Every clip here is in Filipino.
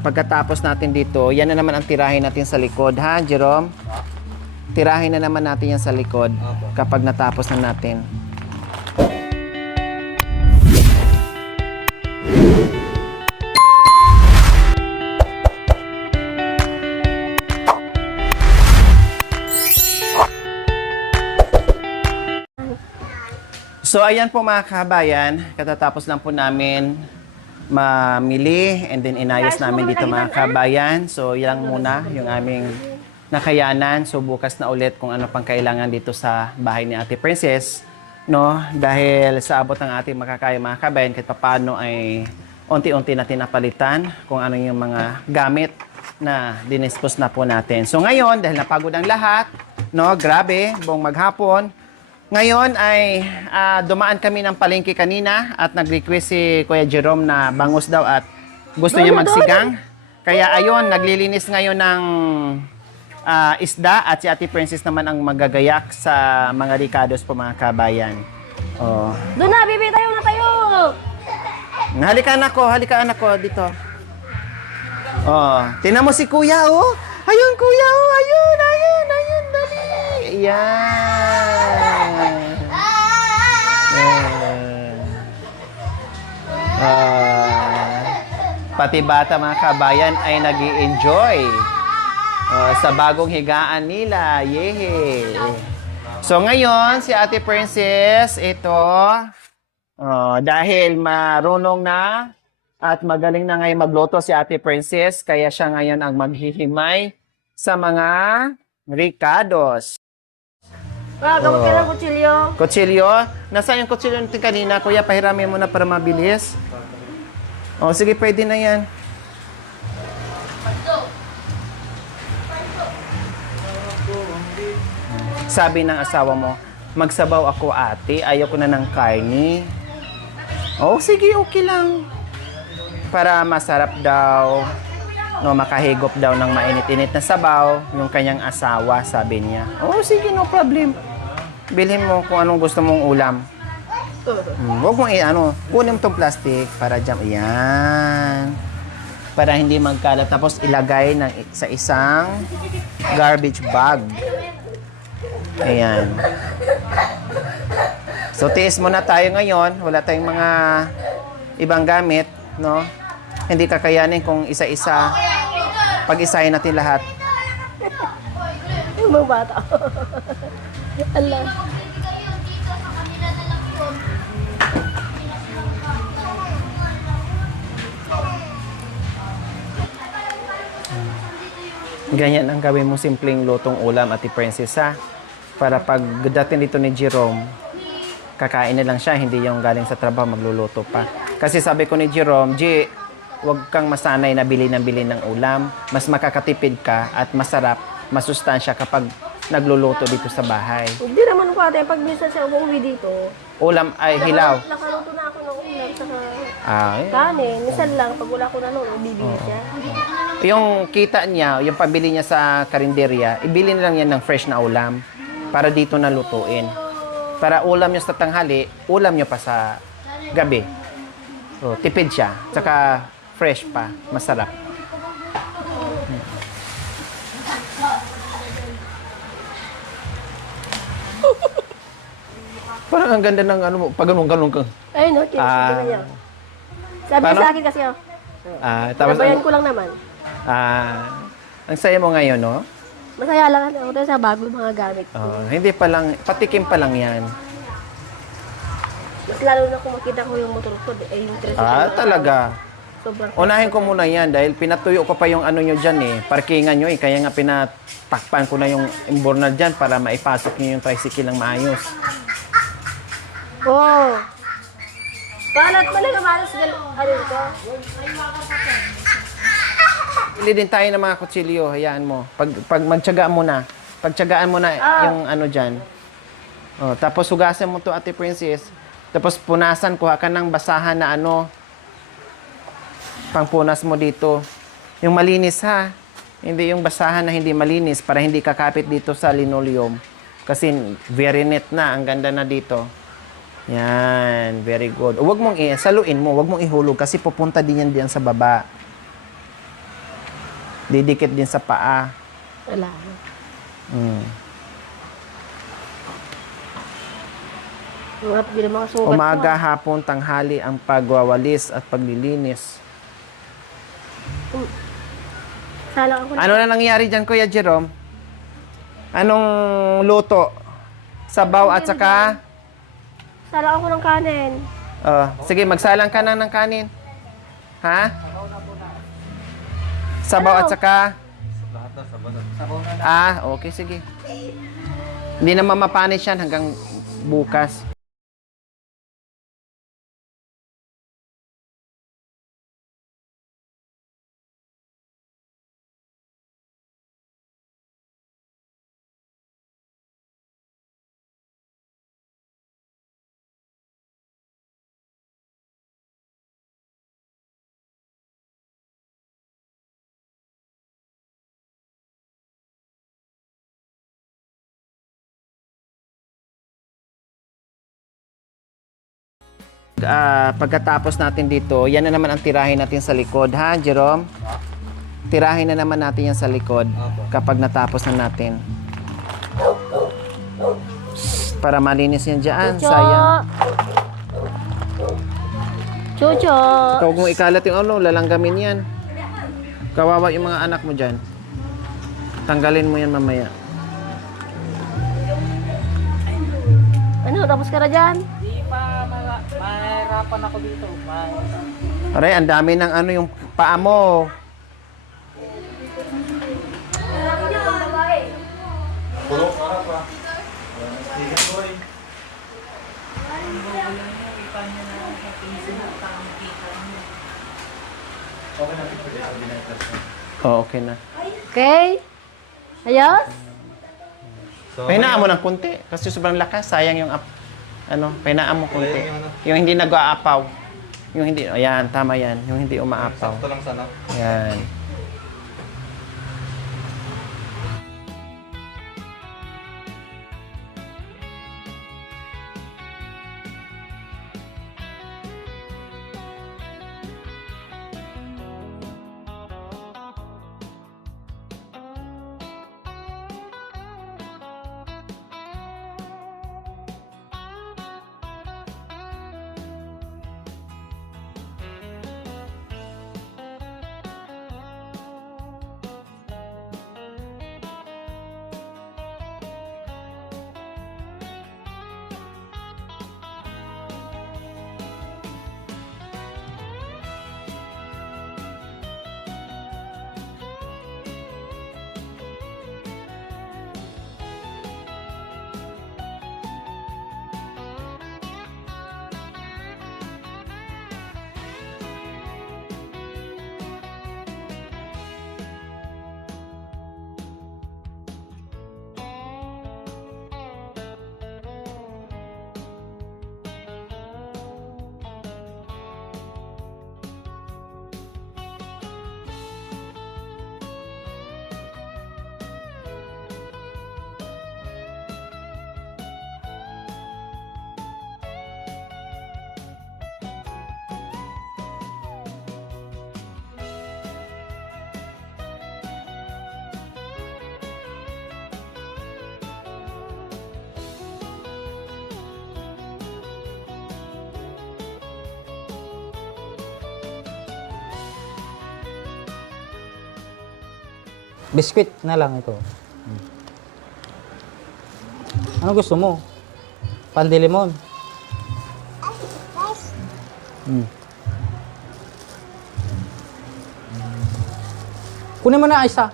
pagkatapos natin dito, yan na naman ang tirahin natin sa likod, ha, Jerome? Tirahin na naman natin yan sa likod kapag natapos na natin. So ayan po mga kabayan, katatapos lang po namin mamili and then inayos namin dito mga kabayan. So yan muna yung aming nakayanan. So bukas na ulit kung ano pang kailangan dito sa bahay ni Ate Princess, no? Dahil sa abot ng ating makakaya mga kabayan, kahit paano ay unti-unti natin napalitan kung ano yung mga gamit na dinispose na po natin. So ngayon, dahil napagod ang lahat, no? Grabe, buong maghapon. Ngayon ay dumaan kami ng palengke kanina at nag-request si Kuya Jerome na bangus daw at gusto niya magsigang. Kaya ayun, naglilinis ngayon ng isda at si Ate Princess naman ang magagayak sa mga ricados po mga kabayan. Oh. Doon na, bibi, tayo na tayo! Halika anak ko dito. Oh, tingnan mo si Kuya oh. Ayun Kuya oh, ayun, dali. Yan. Pati bata mga kabayan ay nag-i-enjoy sa bagong higaan nila. Yehe. So ngayon, si Ate Princess, ito, dahil marunong na at magaling na ngayon magluto si Ate Princess, kaya siya ngayon ang maghihimay sa mga ricados. Gamot ka ng kutsilyo. Kutsilyo? Nasaan yung kutsilyo natin kanina? Kuya, pahiramin mo na para mabilis. O, sige, pwede na yan. Sabi ng asawa mo, magsabaw ako ate, ayoko na ng karni. O, sige, okay lang. Para masarap daw, no, makahigop daw ng mainit-init na sabaw, yung kanyang asawa, sabi niya. O, sige, no problem. Bilhin mo kung anong gusto mong ulam. Huwag mong kunin mo itong plastic para dyan. Ayan. Para hindi magkalat. Tapos ilagay sa isang garbage bag. Ayan. So, tiis muna tayo ngayon. Wala tayong mga ibang gamit, no? Hindi kakayanin kung isa-isa. Pag-isahin natin lahat. Yung mga bata. Allah. Ganyan ang gawin mo simpleng lutong ulam, Ate Princess, ha? Para pag dating dito ni Jerome, kakain na lang siya, hindi yung galing sa trabaho magluluto pa. Kasi sabi ko ni Jerome, G, huwag kang masanay na bili ng ulam. Mas makakatipid ka at masarap, masustansya kapag nagluluto dito sa bahay. Hindi naman ko ate, pag minsan siya umuwi dito. Ulam ay hilaw. Nakaluto na ako ng ulam saka Ay. kanin. Minsan lang, pag wala ko na noon, bibili siya. Yung kita niya, yung pabili niya sa karinderya, ibili na lang yan ng fresh na ulam para dito na lutuin. Para ulam niyo sa tanghali, ulam niyo pa sa gabi. So, tipid siya. Tsaka fresh pa. Masarap. Parang ang ganda ng ano mo, pag ganun ka. Ayun, okay. Sige na yan. Sabi Paano? sa akin kasi, oh. Tapos, Nabayan ko lang naman. ang saya mo ngayon, no? Masaya lang ako dahil sa bago mga gamit ko. Hindi pa lang, patikim pa lang yan. Mas lalo na kung makita ko yung motor ko, yung tricycle. Talaga. Sobrang Unahin ko muna yan dahil pinatuyo ko pa yung ano nyo dyan eh. Parkingan nyo eh. Kaya nga pinatakpan ko na yung imbornal dyan para maipasok nyo yung tricycle ng maayos. Oh. Palat pala na malas ano ko? Pili din tayo ng mga kutsilyo. Hayaan mo. Pag magtyagaan mo na. Pagtyagaan mo na yung ano dyan. Tapos hugasan mo to Ate Princess. Tapos punasan, kuha ka ng basahan na ano. Pangpunas mo dito. Yung malinis ha. Hindi yung basahan na hindi malinis para hindi kakapit dito sa linoleum. Kasi very net na. Ang ganda na dito. Yan. Very good. Huwag mong saluin mo. Huwag mong ihulog kasi pupunta din yan diyan sa baba. Didikit din sa paa. Wala. Mm. Hindi mga sugat Umaga, ko. hapon, tanghali ang pagwawalis at paglilinis. Salang ako. Ano na nangyari dyan, Kuya Jerome? Anong luto? Sabaw at saka... Salang ako ng kanin. Sige, magsalang ka na ng kanin. Ha? Sabaw at saka... Okay, sige. Hindi na mamapanis yan hanggang bukas. Pagkatapos natin dito, yan na naman ang tirahin natin sa likod, ha, Jerome? Tirahin na naman natin yan sa likod kapag natapos na natin. Para malinis yan dyan, Chucho! sayang. Chucho! Ikaw kung ikalat yung lalanggamin yan. Kawawa yung mga anak mo dyan. Tanggalin mo yan mamaya. Ano, tapos ka na dyan? Di pa mahirapan ako dito. Aray, ang dami ng yung paa mo. Okay na. Okay? Ayos? Pahinaan mo ng kunti kasi sobrang lakas, sayang yung pahinaan mo kunti. Yung hindi nag-aapaw. Yung hindi, ayan, tama yan. Yung hindi umaapaw. Sakto lang sana. Yan. Biscuit na lang ito. Ano gusto mo? Pandilimon. Kunin mo na isa.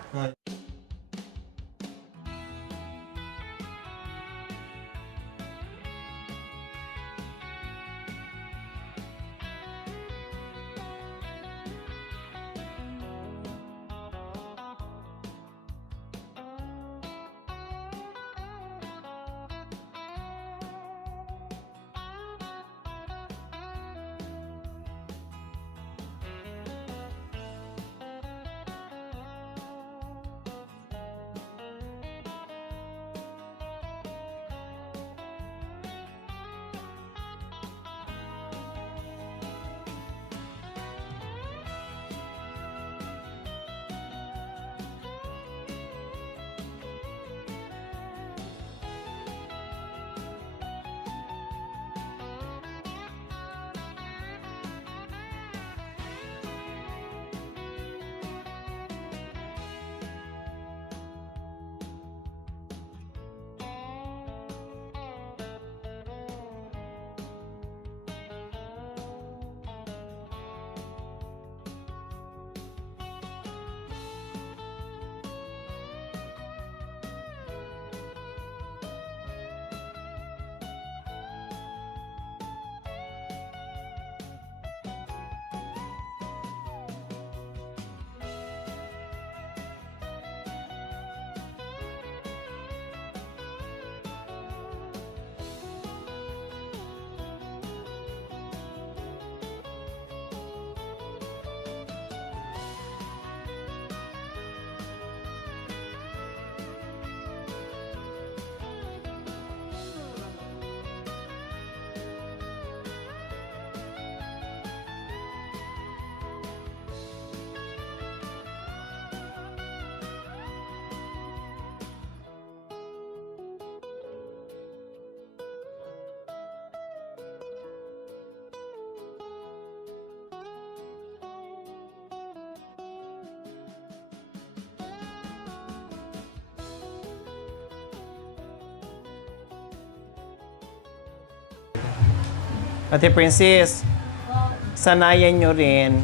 Ate Princess, sanayan nyo rin,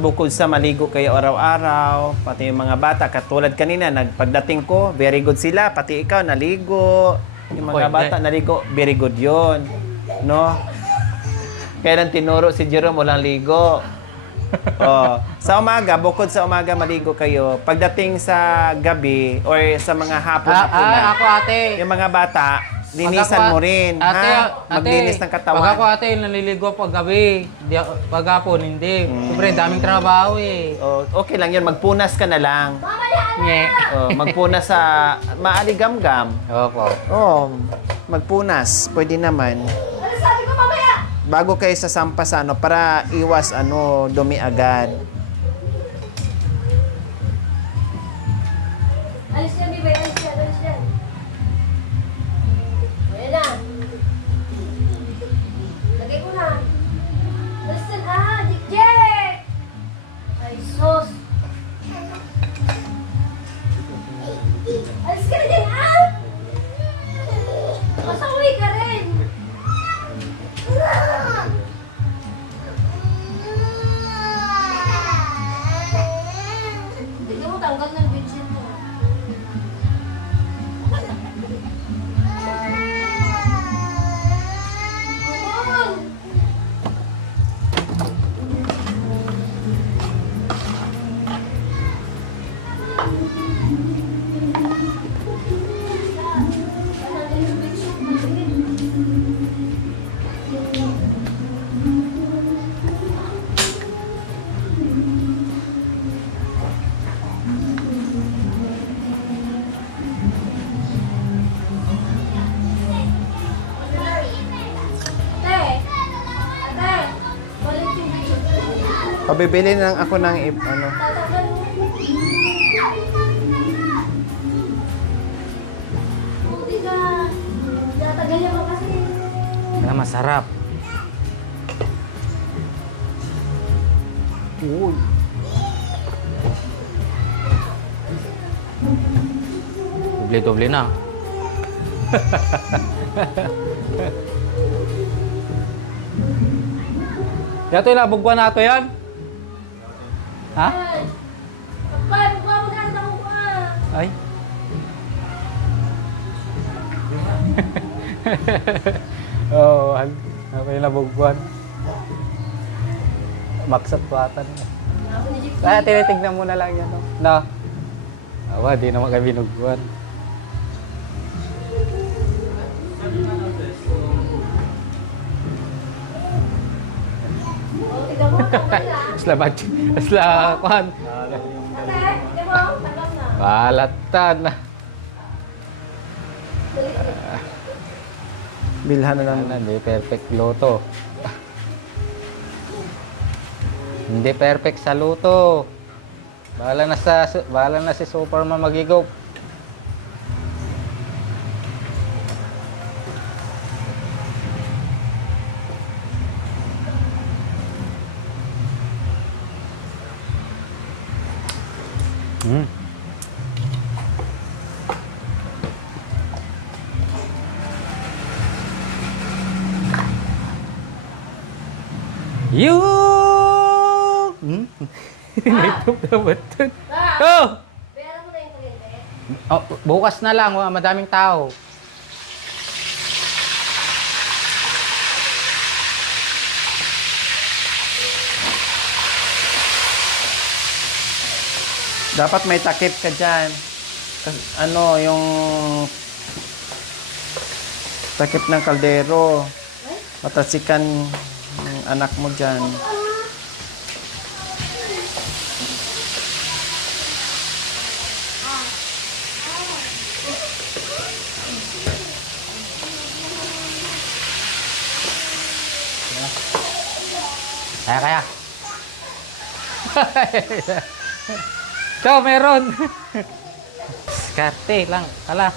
bukod sa maligo kayo araw-araw, pati yung mga bata, katulad kanina, pagdating ko, very good sila, pati ikaw, naligo. Yung mga bata, naligo, very good yon, no? Kaya lang tinuro si Jerome, walang ligo. Oh, sa umaga, bukod sa umaga maligo kayo, pagdating sa gabi or sa mga hapon na Ako ate. yung mga bata, linisan mo rin. Maglinis ng katawan. Pag ako ate, naliligo pag gabi. Pag hapon, hindi. Siyempre, daming trabaho eh. Oh, okay lang yun, magpunas ka na lang. Nye. Oh, magpunas sa maaligam-gam. Opo. Oh, magpunas, pwede naman. Ano sabi ko mamaya? Bago kayo sa sampas para iwas dumi agad. Alis yan, Bibi. Alis yan. Alis yan. Ayan na. Lagay ko na. Alis yan. Jik-jik! Ay, sos. Alis ka na dyan, Masawi ka rin. Tignan mo, tanggal ng bedsheet mo. Come on. Pabibili lang ako ng Tatagal mo. Buti ka. Tatagal mo kasi. Masarap. Uy. Doble-doble na. Yato yung nabugwan nato yan? Ha? Pagpay, bukwa mo na ang bukwa. Ay. Oo, ako yung nabugwan. Maksat watan. Tinitignan mo na lang yan. No? Awa, di naman kami binugwan. Tignan mo, tanggal na. Isla bachi. Isla kwan. Ate, tignan mo, tanggal na. Balatan. bilhan na lang. Hindi perfect luto. Hindi perfect sa luto. Bahala na si Superman magigop. You! Naitop na button. Oh! Pera mo na yung kuryente. Oh, bukas na lang, madaming tao. Dapat may takip ka dyan. Yung takip ng kaldero. Matasikan ng anak mo dyan. Kaya. Ciao, meron. Skarte lang. Ala.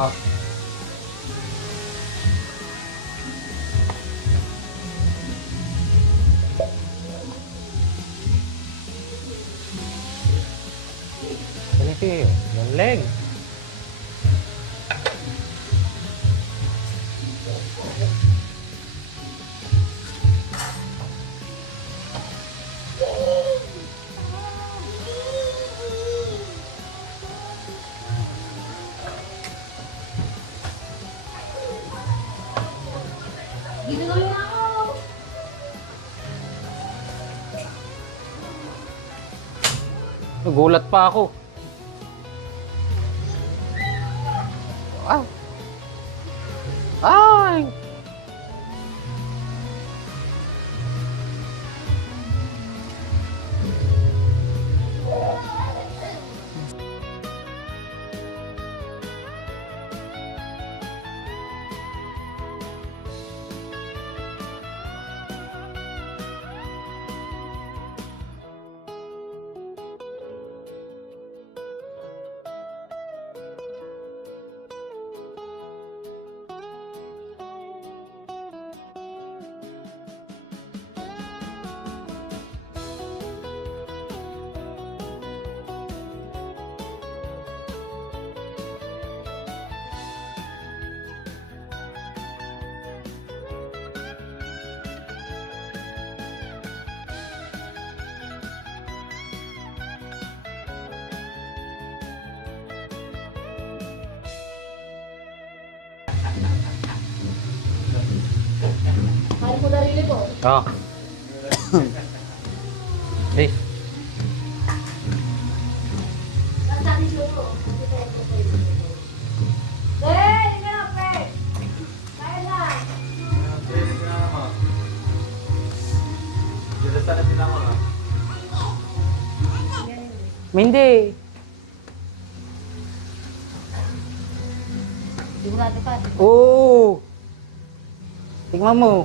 Oh. Galing, galing. Dito na lang ako. Nagulat pa ako. Wow. Ay! Kaya ko narili ko. Oh. Eh, Basta ni Lolo. Hey, hindi na, pre. Kaya na. Mindy. Sigurado ka. Oo. Tingnan mo.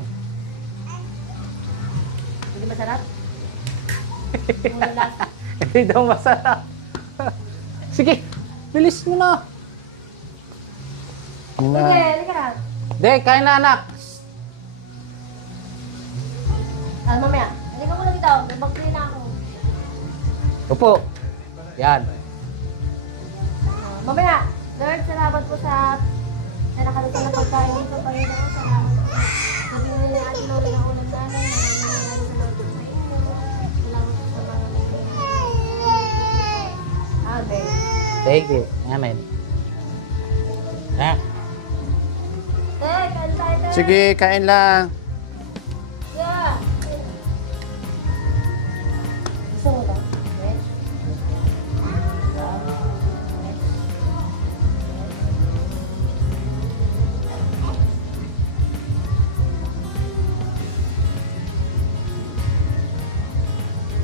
Hindi masarap? Muna lang. Hindi daw masarap. Sige, bilis mo na. Sige, halika na. De, kain na anak. Mamaya. Halika muna dito. May bagay na ako. Upo. Yan. Mamaya. Lord, salamat po sa nakalutan na pagkain dito. Panginoon, salamat po. Sabi nila ni Ate Lola na ulam namin. Salamat po sa inyo. Salamat po sa mga Amen. Thank you. Amen. Ah. Kain tayo, Tek. Sige, kain lang. Yeah. Gusto mo ba? Okay.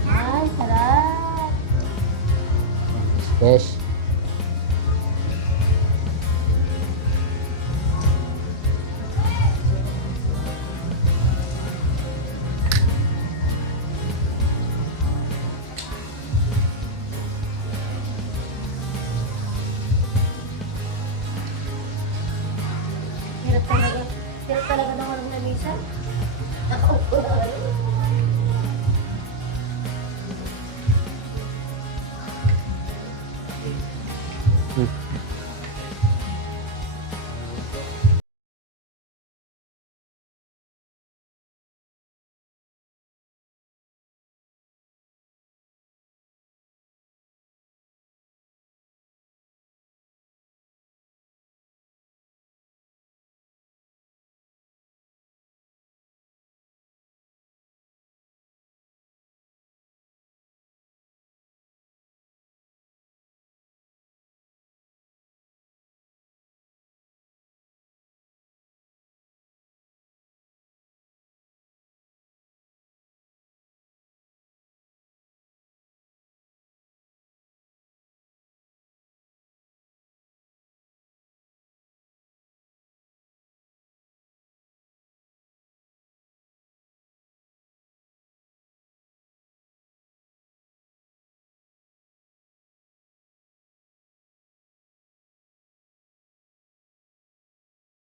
Ay, sarap. Yes. Hirap talaga. Hirap talaga ng walang lamisa. Nakaupo na kayo.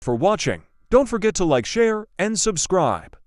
for watching. Don't forget to like, share, and subscribe.